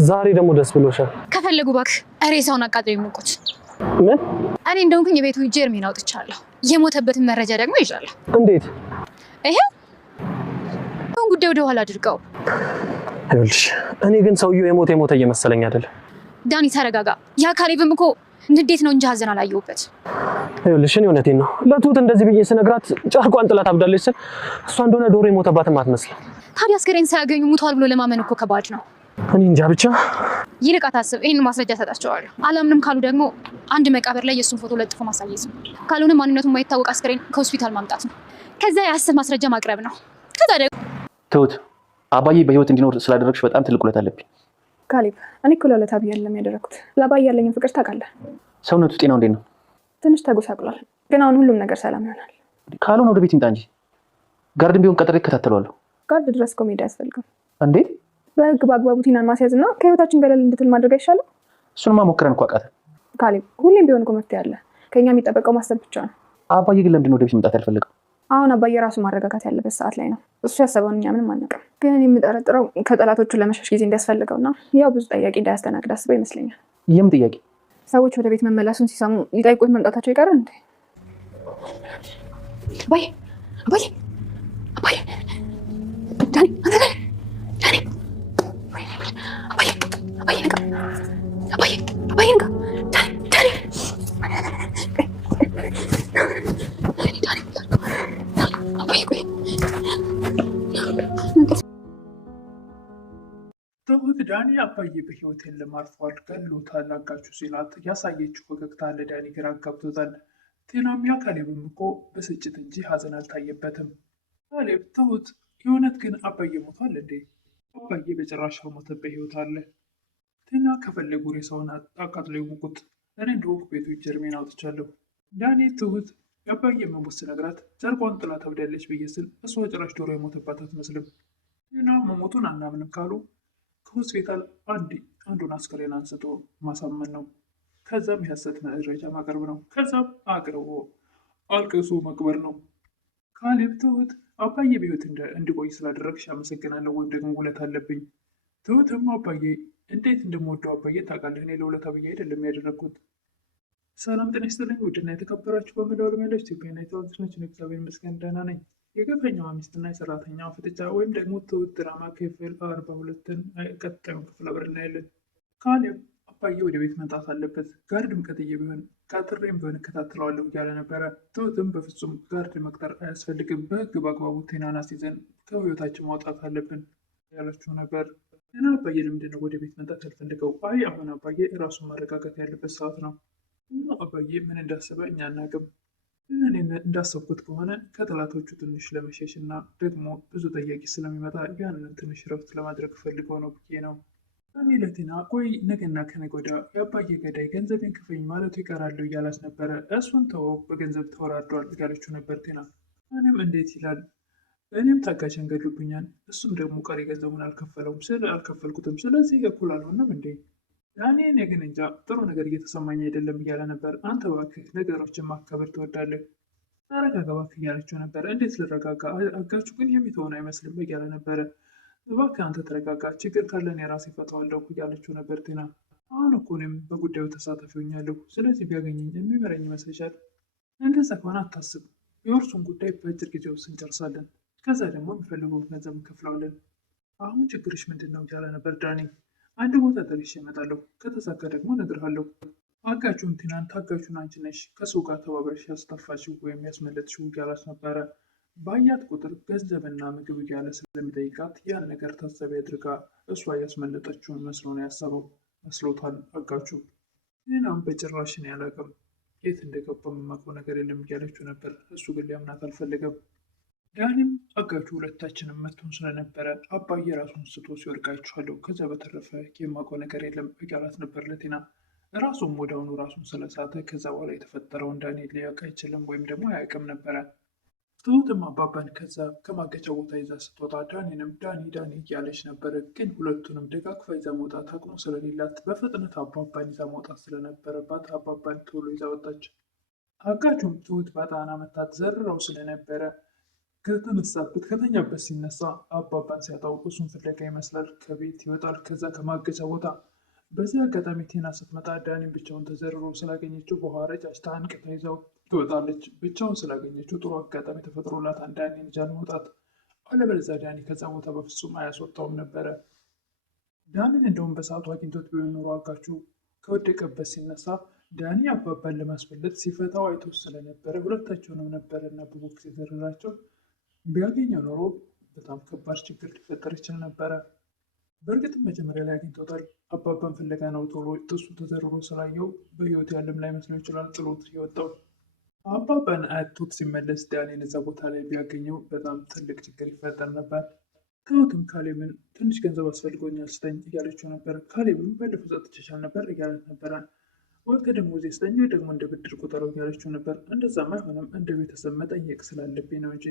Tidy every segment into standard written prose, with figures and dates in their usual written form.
ዛሬ ደግሞ ደስ ብሎሻል? ከፈለጉ እባክህ ሬሳውን አቃጥለው ይሞቁት። ምን? እኔ እንደውም የቤቱ ጀርሜን አውጥቻለሁ። የሞተበትን መረጃ ደግሞ ይዣለሁ። እንዴት? ይሄው አሁን ጉዳይ ወደ ኋላ አድርገው። ይኸውልሽ እኔ ግን ሰውየው የሞተ እየመሰለኝ አይደለም። ዳኒ ተረጋጋ። ያ ካሌብም እኮ ንዴት ነው እንጂ ሀዘን አላየሁበት። ይኸውልሽ እኔ እውነቴን ነው። ለቱት እንደዚህ ብዬ ስነግራት ጨርቋን ጥላት አብዳለች ስል እሷ እንደሆነ ዶሮ የሞተባትም አትመስልም። ታዲያ አስከሬን ሳያገኙ ሙቷል ብሎ ለማመን እኮ ከባድ ነው። እኔ እንጃ ብቻ። ይልቅ አታስብ፣ ይሄን ማስረጃ ሰጣቸዋለሁ። አላምንም ካሉ ደግሞ አንድ መቃብር ላይ የሱን ፎቶ ለጥፎ ማሳየት ነው። ካልሆነ ማንነቱ የማይታወቅ አስከሬን ከሆስፒታል ማምጣት ነው። ከዛ የሐሰት ማስረጃ ማቅረብ ነው። ከዛ ደግሞ ትሁት አባዬ በህይወት እንዲኖር ስላደረግሽ በጣም ትልቅ ውለታ አለብኝ። ካሌብ እኔ እኮ ለውለታ ብዬ አይደለም ያደረኩት። ለአባዬ ያለኝን ፍቅር ታውቃለህ። ሰውነቱ ጤናው እንዴት ነው? ትንሽ ተጎሳቅሏል፣ ግን አሁን ሁሉም ነገር ሰላም ይሆናል። ካልሆነ ወደ ቤት ይምጣ እንጂ ጋርድን ቢሆን ቀጥሬ እከታተለዋለሁ። ጋርድ ድረስ እኮ መሄድ አያስፈልግም። እንዴ? በህግ በአግባቡ ቲናን ማስያዝ እና ከህይወታችን ገለል እንድትል ማድረግ አይሻልም? እሱንማ ሞክረን እኮ አቃተን። ካሌብ ሁሌም ቢሆን እኮ መፍትሄ አለ። ከኛ የሚጠበቀው ማሰብ ብቻ ነው። አባዬ ግን ለምንድን ነው ወደ ቤት መምጣት ያልፈለገው? አሁን አባዬ ራሱ ማረጋጋት ያለበት ሰዓት ላይ ነው። እሱ ያሰበውን እኛ ምንም አናውቅም። ግን እኔ የምጠረጥረው ከጠላቶቹ ለመሸሽ ጊዜ እንዲያስፈልገውና ያው ብዙ ጥያቄ እንዳያስተናግድ አስበው ይመስለኛል። የምን ጥያቄ? ሰዎች ወደ ቤት መመለሱን ሲሰሙ ሊጠይቁት መምጣታቸው ይቀራል እንዴ? አባዬ አባዬ አባዬ ዳኒ ዳኒ አባዬ አባዬ ንቃ አባዬ አባዬ ንቃ ዳኒ ትሁት ዳኒ አባዬ በህይወት የለም አርፏል፣ ገሎታል አጋቹ ሲላት ያሳየችው ፈገግታ ለዳኒ ግራ አጋብቶታል። ቴናም ያ ካሌብም እኮ ብስጭት እንጂ ሀዘን አልታየበትም። ካሌብ ትሁት የእውነት ግን አባዬ ሞቷል እንዴ? አባዬ በጭራሽ አልሞተም፣ በህይወት አለ። ቴና ከፈለጉ ሬሳውን አቃጥለው ይሙቁት፣ እኔ እንደወቅ ቤቱ ጀርሜን አውጥቻለሁ። ዳኒ ትሁት የአባዬ መሞት ስነግራት ጨርቋን ጥላ ተብዳለች ብዬ ስል እሷ ጭራሽ ዶሮ የሞተባት አትመስልም። ቴና መሞቱን አናምንም ካሉ ከሆስፒታል አንዱን አስከሬን አንስቶ ማሳመን ነው። ከዛም የሐሰት መረጃ ማቅረብ ነው። ከዛም አቅርቦ አልቅሶ መቅበር ነው። ካሌብ ትሁት አባዬ በህይወት እንዲቆይ ስላደረግሽ አመሰግናለሁ፣ ወይም ደግሞ ውለታ አለብኝ። ትሁትም አባዬ እንዴት እንደምወደው አባዬ ታውቃለህ፣ እኔ ለውለታ ብዬ አይደለም ያደረግኩት። ሰላም ጤና ይስጥልኝ ውድና የተከበራችሁ በመላው ዓለም ያላችሁ ኢትዮጵያና ኤርትራውያን፣ እግዚአብሔር ይመስገን ደህና ነኝ። የግፈኛዋ ሚስትና የሰራተኛዋ ፍጥጫ ወይም ደግሞ ትሁት ድራማ ክፍል 42ን ቀጣዩን ክፍል አብረን እናያለን። ካሌብ አባዬ ወደ ቤት መምጣት አለበት፣ ጋርድም ቀጥዬ ቢሆን ቀጥሬም ቢሆን እከታተለዋለሁ እያለ ነበረ። ትሁትም በፍጹም ጋርድ መቅጠር አያስፈልግም፣ በህግ በአግባቡ ቴናን አስይዘን ከህይወታችን ማውጣት አለብን ያለችው ነበር። ቴና አባዬ ለምንድን ነው ወደ ቤት መምጣት ያልፈልገው? አይ አሁን አባዬ ራሱን ማረጋጋት ያለበት ሰዓት ነው። አባዬ ምን እንዳሰበ እኛ አናውቅም። እኔ እንዳሰብኩት ከሆነ ከጠላቶቹ ትንሽ ለመሸሽ እና ደግሞ ብዙ ጠያቂ ስለሚመጣ ያንን ትንሽ ረፍት ለማድረግ ፈልገው ነው ብዬ ነው። እኔ ለቴና ቆይ ነገና ከነገ ወዲያ የአባዬ ገዳይ ገንዘቤን ክፈኝ ማለቱ ይቀራለሁ እያላት ነበረ። እሱን ተወው፣ በገንዘብ ተወራዷል እያለችው ነበር ቴና። እኔም እንዴት ይላል፣ እኔም ታጋችን ገድሉብኛል፣ እሱም ደግሞ ቀሪ ገንዘቡን አልከፈልኩትም፣ ስለዚህ እኩል አልሆንም እንዴ? ያኔ እኔ ግን እንጃ ጥሩ ነገር እየተሰማኝ አይደለም እያለ ነበር። አንተ እባክህ ነገሮችን ማካበር ትወዳለህ፣ ተረጋጋ እባክህ እያለችው ነበር። እንዴት ልረጋጋ? አጋቹ ግን የሚተውን አይመስልም እያለ ነበረ። እባክህ አንተ ተረጋጋ፣ ችግር ካለን የራሴ እፈታዋለሁ እያለችው ነበር ቴና። አሁን እኮ እኔም በጉዳዩ ተሳታፊ ሆኛለሁ፣ ስለዚህ ቢያገኘኝ የሚመረኝ ይመስልሻል? እንደዛ ከሆነ አታስብ፣ የእርሱን ጉዳይ በአጭር ጊዜ ውስጥ እንጨርሳለን፣ ከዛ ደግሞ የሚፈልገውን ገንዘብ እንከፍለዋለን። አሁን ችግርሽ ምንድን ነው እያለ ነበር ዳኒ። አንድ ቦታ ደርሼ እመጣለሁ፣ ከተሳካ ደግሞ እነግርሃለሁ። አጋቹም ቲናን ታጋቹን አንቺ ነሽ ከሰው ጋር ተባብረሽ ያስጠፋሽው ወይም ያስመለጥሽው እያላት ነበረ። ባያት ቁጥር ገንዘብና ምግብ እያለ ስለሚጠይቃት ያን ነገር ታሳቢ አድርጋ እሷ ያስመለጠችውን መስሎ ነው ያሰበው መስሎታል አጋቹ። ቲናም በጭራሽ እኔ አላውቅም፣ የት እንደገባ የማውቀው ነገር የለም እያለችው ነበር። እሱ ግን ሊያምናት አልፈለገም። ዳኒም አጋቹ ሁለታችንም መቶን ስለነበረ አባዬ ራሱን ስቶ ሲወድቅ አይቼዋለሁ፣ ከዛ በተረፈ የማውቀው ነገር የለም እያላት ነበር ለቴና። ራሱም ወዲያውኑ ራሱን ስለሳተ ከዛ በኋላ የተፈጠረውን ዳኒ ሊያውቅ አይችልም ወይም ደግሞ አያውቅም ነበረ። ትሁትም አባባን ከዛ ከማገቻ ቦታ ይዛ ስትወጣ ዳኒንም ዳኒ እያለች ነበረ። ግን ሁለቱንም ደጋግፋ ይዛ መውጣት አቅሙ ስለሌላት በፍጥነት አባባን ይዛ መውጣት ስለነበረባት አባባን ቶሎ ይዛ ወጣች። አጋቹም ትሁት በጣና መታት ዘርረው ስለነበረ ከተኛበት ሲነሳ አባባን ሲያጣው እሱን ፍለጋ ይመስላል ከቤት ይወጣል። ከዛ ከማገቻ ቦታ በዚህ አጋጣሚ ቴና ስትመጣ ዳኒን ብቻውን ተዘርሮ ስላገኘችው በኋላ ጫጭታ አንቅታ ይዛው ትወጣለች። ብቻውን ስላገኘችው ጥሩ አጋጣሚ ተፈጥሮላታል ዳኒን ይዛ ለመውጣት። አለበለዚያ ዳኒ ከዛ ቦታ በፍጹም አያስወጣውም ነበረ። ዳኒን እንደውም በሰዓቱ አግኝቶት ቢሆን ኖሮ አጋቹ ከወደቀበት ሲነሳ ዳኒ አባባን ለማስፈለጥ ሲፈታው አይቶ ስለነበረ ሁለታቸውንም ነበረና በቦክስ የዘረራቸው። ቢያገኘው ኖሮ በጣም ከባድ ችግር ሊፈጠር ይችል ነበረ። በእርግጥም መጀመሪያ ላይ አግኝቶታል። አባባን ፍለጋ ነው ቶሎ እሱ ተዘርሮ ስላየው በህይወት ያለም ላይ መስለው ይችላል ጥሎት የወጣው። አባባን አያቶት ሲመለስ ዳኒን እዛ ቦታ ላይ ቢያገኘው በጣም ትልቅ ችግር ይፈጠር ነበር። ትሁትም ካሌብን ትንሽ ገንዘብ አስፈልጎኛል ስጠኝ እያለችው ነበር። ካሌብም ባለፈው ሰጥቼሻል ነበር እያለት ነበረ። ወይ ከደሞዜ ስጠኝ ወይ ደግሞ እንደ ብድር ቁጠረው እያለችው ነበር። እንደዛም አይሆንም እንደ ቤተሰብ መጠየቅ ስላለብኝ ነው እንጂ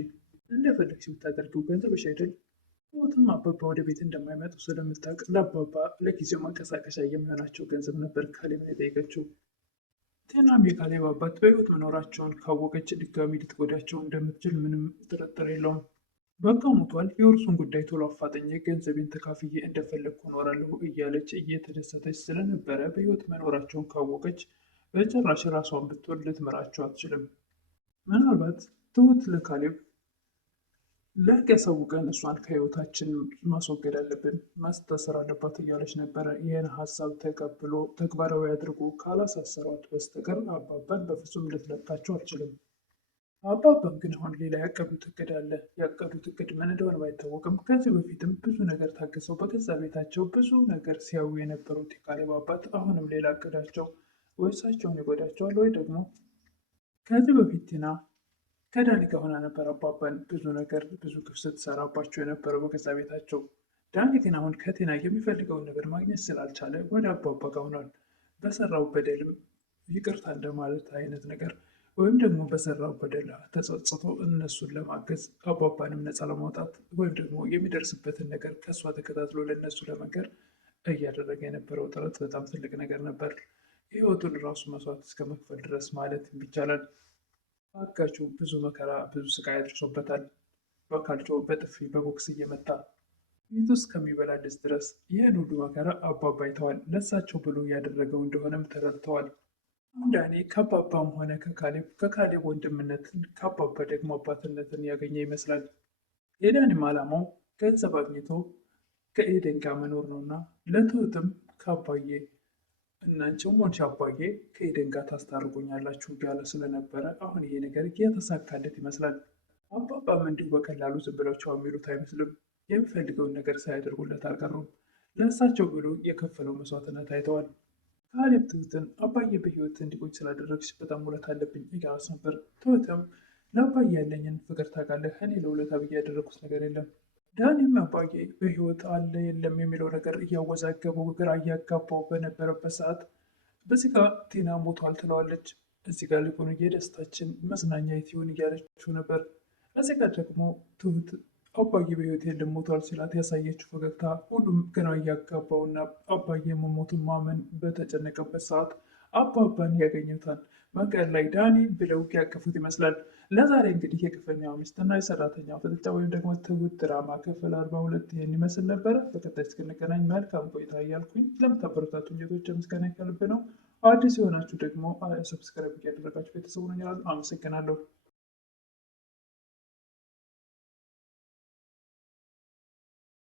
እንደፈለግሽ የምታደርጊው ገንዘብሽ አይደል። ትሁትም አባባ ወደ ቤት እንደማይመጡ ስለምታውቅ ለአባባ ለጊዜው መንቀሳቀሻ የሚሆናቸው ገንዘብ ነበር ካሌብን የጠየቀችው። ቴናም የካሌብ አባት በህይወት መኖራቸውን ካወቀች ድጋሚ ልትጎዳቸው እንደምትችል ምንም ጥርጥር የለውም። በቃ ሞቷል፣ የውርሱን ጉዳይ ቶሎ አፋጠኝ፣ ገንዘቤን ተካፍዬ እንደፈለግኩ እኖራለሁ እያለች እየተደሰተች ስለነበረ በህይወት መኖራቸውን ካወቀች በጭራሽ ራሷን ብትወድ ልትምራቸው አትችልም። ምናልባት ትሁት ለካሌብ ለህግ ያሳውቀን እሷን ከህይወታችን ማስወገድ አለብን፣ ማስታሰር አለባት እያለች ነበረ። ይህን ሀሳብ ተቀብሎ ተግባራዊ አድርጎ ካላሳሰሯት በስተቀር አባባን በፍጹም ልትለቃቸው አትችልም። አባባም ግን አሁን ሌላ ያቀዱት እቅድ አለ። ያቀዱት እቅድ ምን እንደሆነ ባይታወቅም ከዚህ በፊትም ብዙ ነገር ታግሰው በገዛ ቤታቸው ብዙ ነገር ሲያዩ የነበሩት የካሌብ አባት አሁንም ሌላ እቅዳቸው ወይ እሳቸውን ይጎዳቸዋል ወይ ደግሞ ከዚህ በፊት ቴና ከዳኒ ጋር ሆና ነበር አባባን ብዙ ነገር ብዙ ግፍ ስትሰራባቸው የነበረው በገዛ ቤታቸው። ዳኒ ግን አሁን ከቴና የሚፈልገውን ነገር ማግኘት ስላልቻለ ወደ አባባ ጋር ሆኗል። በሰራው በደልም ይቅርታ እንደማለት አይነት ነገር ወይም ደግሞ በሰራው በደል ተጸጽቶ እነሱን ለማገዝ አባባንም ነፃ ለማውጣት ወይም ደግሞ የሚደርስበትን ነገር ከእሷ ተከታትሎ ለእነሱ ለመንገር እያደረገ የነበረው ጥረት በጣም ትልቅ ነገር ነበር። ህይወቱን ራሱ መስዋዕት እስከ መክፈል ድረስ ማለት ይቻላል። አጋቹ ብዙ መከራ ብዙ ስቃይ አድርሶበታል። በካልቾ በጥፊ በቦክስ እየመታ ቤት ውስጥ ከሚበላልስ ድረስ ይህን ሁሉ መከራ አባባ አይተዋል። ለሳቸው ብሎ ያደረገው እንደሆነም ተረድተዋል። ዳኒ ከአባባም ሆነ ከካሌብ ወንድምነትን ከአባባ ደግሞ አባትነትን ያገኘ ይመስላል። የዳኒም ዓላማው ገንዘብ አግኝቶ ከኤደን ጋር መኖር ነውና ለትሁትም ከአባዬ እናንቺም ሆንሽ አባዬ ከኤደን ጋር ታስታርቁኛላችሁ እያለ ስለነበረ አሁን ይሄ ነገር እየተሳካለት ይመስላል። አባባም እንዲሁ በቀላሉ ዝም ብለው የሚሉት አይመስልም። የሚፈልገውን ነገር ሳያደርጉለት አልቀሩም። ለእሳቸው ብሎ የከፈለው መስዋዕትነት አይተዋል። ካሌብ ትሁትን አባዬ በህይወት እንዲቆይ ስላደረግሽ በጣም ውለታ አለብኝ እያላት ነበር። ትሁትም ለአባዬ ያለኝን ፍቅር ታውቃለህ፣ እኔ ለውለታ ብዬ ያደረግኩት ነገር የለም። ዳኒም አባዬ በህይወት አለ የለም የሚለው ነገር እያወዛገበው ግራ እያጋባው በነበረበት ሰዓት በዚህ ጋር ቴና ሞቷል ትለዋለች። እዚህ ጋር ሊሆኑ የደስታችን መዝናኛ የት ይሆን እያለችው ነበር። እዚህ ጋር ደግሞ ትሁት አባዬ በህይወት የለም ሞቷል ሲላት ያሳየችው ፈገግታ ሁሉም ግራ እያጋባውና አባዬ መሞቱን ማመን በተጨነቀበት ሰዓት አባባን ያገኙታል። መንገድ ላይ ዳኒ ብለው ያቀፉት ይመስላል። ለዛሬ እንግዲህ የግፈኛዋ ሚስትና የሰራተኛዋ ፍጥጫ ወይም ደግሞ ትሁት ድራማ ክፍል 42 ይህን ይመስል ነበረ። በቀጣይ እስክንገናኝ መልካም ቆይታ እያልኩኝ ለምታበረታቱኝ ጌቶች ምስጋና ከልብ ነው። አዲስ የሆናችሁ ደግሞ ሰብስክራይብ እያደረጋችሁ ቤተሰቡን አመሰግናለሁ።